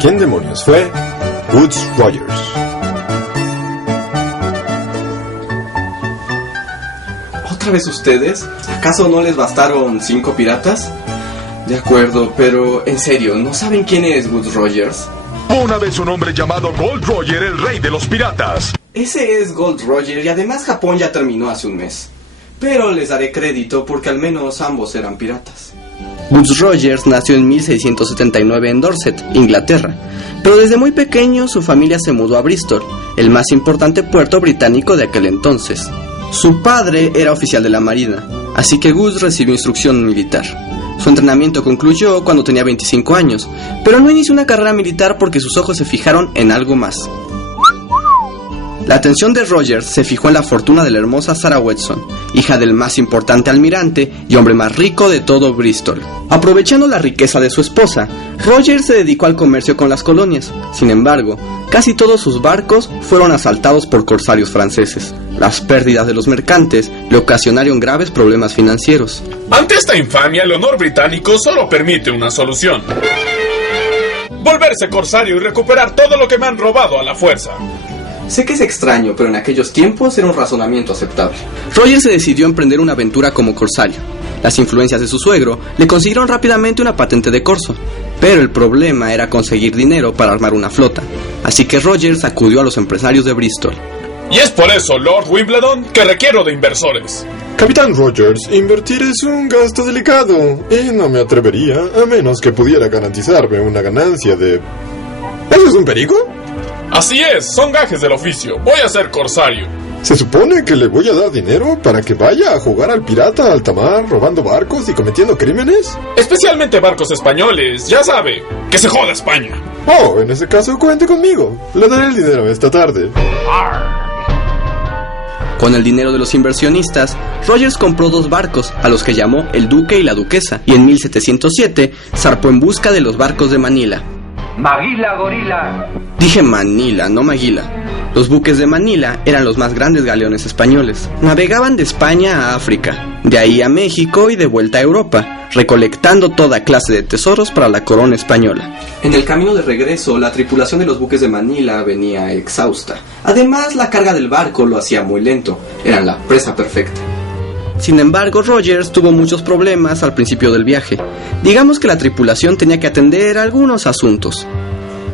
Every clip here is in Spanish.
¿Quién demonios fue Woodes Rogers? ¿Otra vez ustedes? ¿Acaso no les bastaron 5 piratas? De acuerdo, pero en serio, ¿no saben quién es Woodes Rogers? Una vez un hombre llamado Gold Roger, el rey de los piratas. Ese es Gold Roger y además Japón ya terminó hace un mes. Pero les daré crédito porque al menos ambos eran piratas. Woodes Rogers nació en 1679 en Dorset, Inglaterra, pero desde muy pequeño su familia se mudó a Bristol, el más importante puerto británico de aquel entonces. Su padre era oficial de la marina, así que Woodes recibió instrucción militar. Su entrenamiento concluyó cuando tenía 25 años, pero no inició una carrera militar porque sus ojos se fijaron en algo más. La atención de Rogers se fijó en la fortuna de la hermosa Sarah Watson, hija del más importante almirante y hombre más rico de todo Bristol. Aprovechando la riqueza de su esposa, Rogers se dedicó al comercio con las colonias. Sin embargo, casi todos sus barcos fueron asaltados por corsarios franceses. Las pérdidas de los mercantes le ocasionaron graves problemas financieros. Ante esta infamia, el honor británico solo permite una solución: volverse corsario y recuperar todo lo que me han robado a la fuerza. Sé que es extraño, pero en aquellos tiempos era un razonamiento aceptable. Rogers se decidió a emprender una aventura como corsario. Las influencias de su suegro le consiguieron rápidamente una patente de corso, pero el problema era conseguir dinero para armar una flota, así que Rogers acudió a los empresarios de Bristol. Y es por eso, Lord Wimbledon, que requiero de inversores. Capitán Rogers, invertir es un gasto delicado y no me atrevería a menos que pudiera garantizarme una ganancia de... ¿Eso es un perico? Así es, son gajes del oficio. Voy a ser corsario. ¿Se supone que le voy a dar dinero para que vaya a jugar al pirata a alta mar, robando barcos y cometiendo crímenes? Especialmente barcos españoles, ya sabe. ¡Que se joda España! Oh, en ese caso cuente conmigo. Le daré el dinero esta tarde. Con el dinero de los inversionistas, Rogers compró 2 barcos, a los que llamó el Duque y la Duquesa, y en 1707 zarpó en busca de los barcos de Manila. Maguila Gorila. Dije Manila, no Maguila. Los buques de Manila eran los más grandes galeones españoles. Navegaban de España a África, de ahí a México y de vuelta a Europa, recolectando toda clase de tesoros para la corona española. En el camino de regreso, la tripulación de los buques de Manila venía exhausta. Además, la carga del barco lo hacía muy lento. Eran la presa perfecta. Sin embargo, Rogers tuvo muchos problemas al principio del viaje. Digamos que la tripulación tenía que atender algunos asuntos.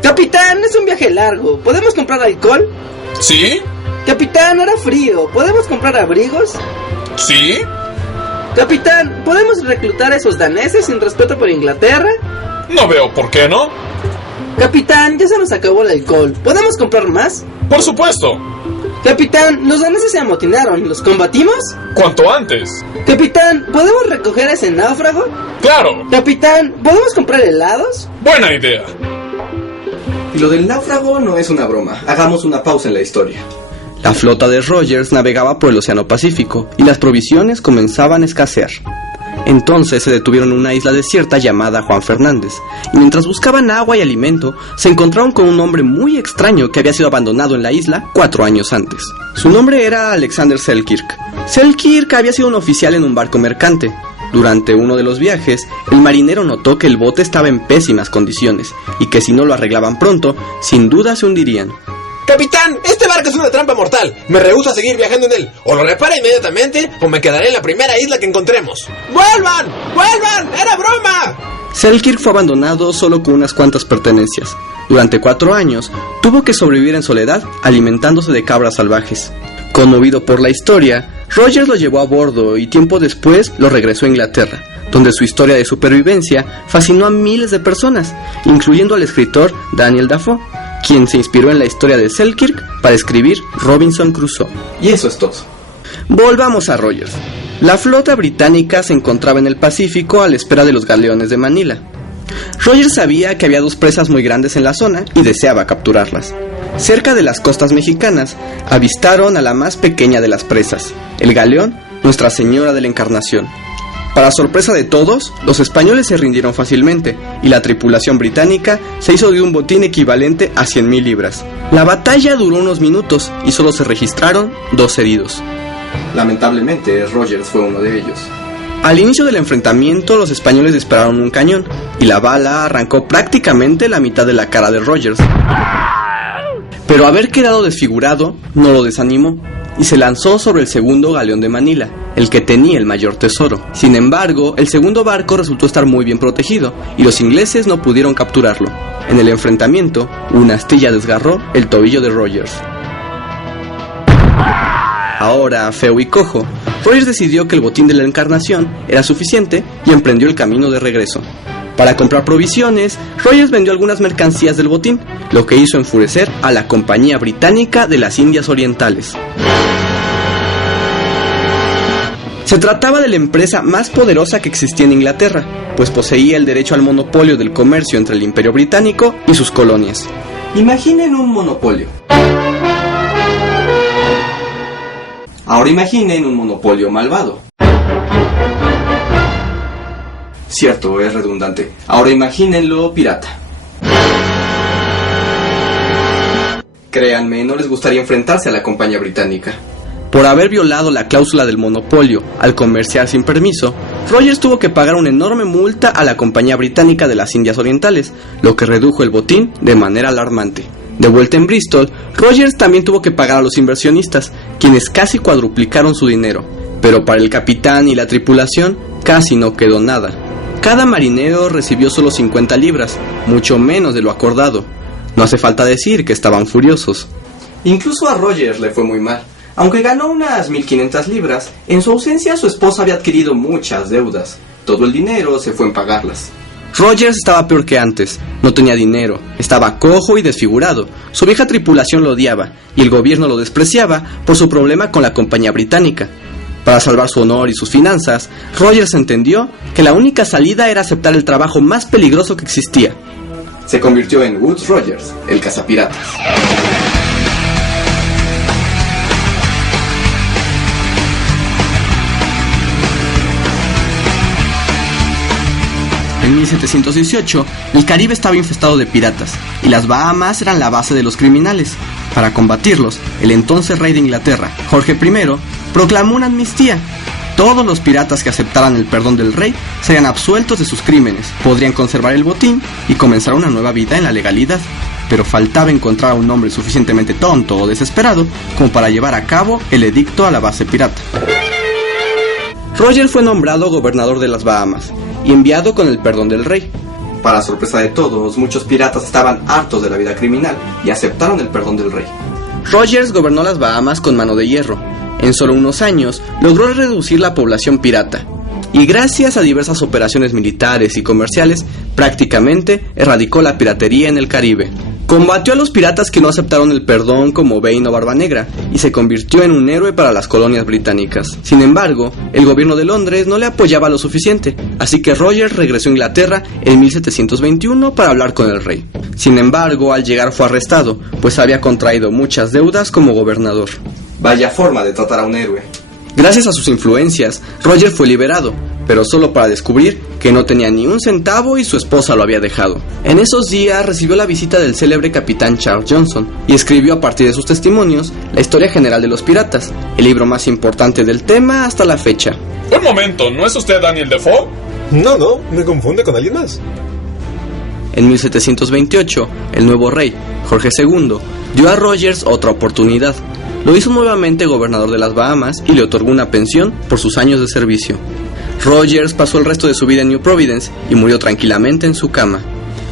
Capitán, es un viaje largo. ¿Podemos comprar alcohol? ¿Sí? Capitán, hará frío. ¿Podemos comprar abrigos? ¿Sí? Capitán, ¿podemos reclutar a esos daneses sin respeto por Inglaterra? No veo por qué no. Capitán, ya se nos acabó el alcohol. ¿Podemos comprar más? Por supuesto. Capitán, los daneses se amotinaron. ¿Los combatimos? Cuanto antes. Capitán, ¿podemos recoger a ese náufrago? Claro. Capitán, ¿podemos comprar helados? Buena idea. Y lo del náufrago no es una broma. Hagamos una pausa en la historia. La flota de Rogers navegaba por el Océano Pacífico y las provisiones comenzaban a escasear. Entonces se detuvieron en una isla desierta llamada Juan Fernández, y mientras buscaban agua y alimento, se encontraron con un hombre muy extraño que había sido abandonado en la isla 4 años antes. Su nombre era Alexander Selkirk. Selkirk había sido un oficial en un barco mercante. Durante uno de los viajes, el marinero notó que el bote estaba en pésimas condiciones, y que si no lo arreglaban pronto, sin duda se hundirían. Capitán, este barco es una trampa mortal. Me rehúso a seguir viajando en él. O lo repara inmediatamente, o me quedaré en la primera isla que encontremos. ¡Vuelvan! ¡Vuelvan! ¡Era broma! Selkirk fue abandonado solo con unas cuantas pertenencias. Durante 4 años, tuvo que sobrevivir en soledad, alimentándose de cabras salvajes. Conmovido por la historia, Rogers lo llevó a bordo y tiempo después lo regresó a Inglaterra, donde su historia de supervivencia fascinó a miles de personas, incluyendo al escritor Daniel Defoe, quien se inspiró en la historia de Selkirk para escribir Robinson Crusoe. Y eso es todo. Volvamos a Rogers. La flota británica se encontraba en el Pacífico a la espera de los galeones de Manila. Rogers sabía que había 2 presas muy grandes en la zona y deseaba capturarlas. Cerca de las costas mexicanas, avistaron a la más pequeña de las presas, el galeón Nuestra Señora de la Encarnación. Para sorpresa de todos, los españoles se rindieron fácilmente y la tripulación británica se hizo de un botín equivalente a 100,000 libras. La batalla duró unos minutos y solo se registraron 2 heridos. Lamentablemente, Rogers fue uno de ellos. Al inicio del enfrentamiento, los españoles dispararon un cañón y la bala arrancó prácticamente la mitad de la cara de Rogers. Pero haber quedado desfigurado no lo desanimó y se lanzó sobre el segundo galeón de Manila, el que tenía el mayor tesoro. Sin embargo, el segundo barco resultó estar muy bien protegido y los ingleses no pudieron capturarlo. En el enfrentamiento, una astilla desgarró el tobillo de Rogers. Ahora, feo y cojo, Rogers decidió que el botín de la Encarnación era suficiente y emprendió el camino de regreso. Para comprar provisiones, Rogers vendió algunas mercancías del botín, lo que hizo enfurecer a la Compañía Británica de las Indias Orientales. Se trataba de la empresa más poderosa que existía en Inglaterra, pues poseía el derecho al monopolio del comercio entre el Imperio Británico y sus colonias. Imaginen un monopolio. Ahora imaginen un monopolio malvado. Cierto, es redundante. Ahora imagínenlo pirata. Créanme, no les gustaría enfrentarse a la Compañía Británica. Por haber violado la cláusula del monopolio al comerciar sin permiso, Rogers tuvo que pagar una enorme multa a la Compañía Británica de las Indias Orientales, lo que redujo el botín de manera alarmante. De vuelta en Bristol, Rogers también tuvo que pagar a los inversionistas, quienes casi cuadruplicaron su dinero, pero para el capitán y la tripulación casi no quedó nada. Cada marinero recibió solo 50 libras, mucho menos de lo acordado. No hace falta decir que estaban furiosos. Incluso a Rogers le fue muy mal. Aunque ganó unas 1.500 libras, en su ausencia su esposa había adquirido muchas deudas. Todo el dinero se fue en pagarlas. Rogers estaba peor que antes, no tenía dinero, estaba cojo y desfigurado, su vieja tripulación lo odiaba y el gobierno lo despreciaba por su problema con la Compañía Británica. Para salvar su honor y sus finanzas, Rogers entendió que la única salida era aceptar el trabajo más peligroso que existía. Se convirtió en Woodes Rogers, el cazapiratas. En 1718, el Caribe estaba infestado de piratas, y las Bahamas eran la base de los criminales. Para combatirlos, el entonces rey de Inglaterra, Jorge I, proclamó una amnistía. Todos los piratas que aceptaran el perdón del rey serían absueltos de sus crímenes, podrían conservar el botín y comenzar una nueva vida en la legalidad. Pero faltaba encontrar a un hombre suficientemente tonto o desesperado como para llevar a cabo el edicto a la base pirata. Rogers fue nombrado gobernador de las Bahamas y enviado con el perdón del rey. Para sorpresa de todos, muchos piratas estaban hartos de la vida criminal y aceptaron el perdón del rey. Rogers gobernó las Bahamas con mano de hierro. En solo unos años logró reducir la población pirata y gracias a diversas operaciones militares y comerciales prácticamente erradicó la piratería en el Caribe. Combatió a los piratas que no aceptaron el perdón como Vane o Barba Negra y se convirtió en un héroe para las colonias británicas. Sin embargo, el gobierno de Londres no le apoyaba lo suficiente, así que Rogers regresó a Inglaterra en 1721 para hablar con el rey. Sin embargo, al llegar fue arrestado, pues había contraído muchas deudas como gobernador. Vaya forma de tratar a un héroe. Gracias a sus influencias, Rogers fue liberado, pero solo para descubrir que no tenía ni un centavo y su esposa lo había dejado. En esos días recibió la visita del célebre capitán Charles Johnson y escribió a partir de sus testimonios la historia general de los piratas, el libro más importante del tema hasta la fecha. Un momento, ¿no es usted Daniel Defoe? No, me confunde con alguien más. En 1728, el nuevo rey, Jorge II, dio a Rogers otra oportunidad. Lo hizo nuevamente gobernador de las Bahamas y le otorgó una pensión por sus años de servicio. Rogers pasó el resto de su vida en New Providence y murió tranquilamente en su cama.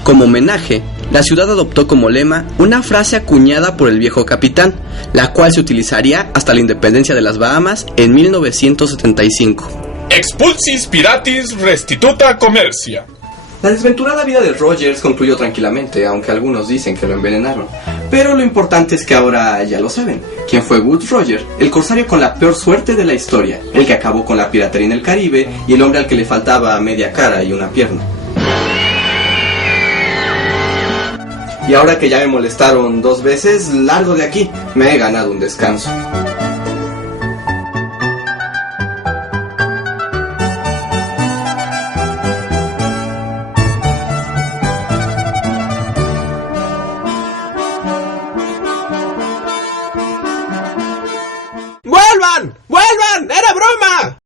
Como homenaje, la ciudad adoptó como lema una frase acuñada por el viejo capitán, la cual se utilizaría hasta la independencia de las Bahamas en 1975. Expulsis piratis restituta commercia. La desventurada vida de Rogers concluyó tranquilamente, aunque algunos dicen que lo envenenaron. Pero lo importante es que ahora ya lo saben. ¿Quién fue Woodes Rogers? El corsario con la peor suerte de la historia, el que acabó con la piratería en el Caribe y el hombre al que le faltaba media cara y una pierna. Y ahora que ya me molestaron 2 veces, largo de aquí, me he ganado un descanso.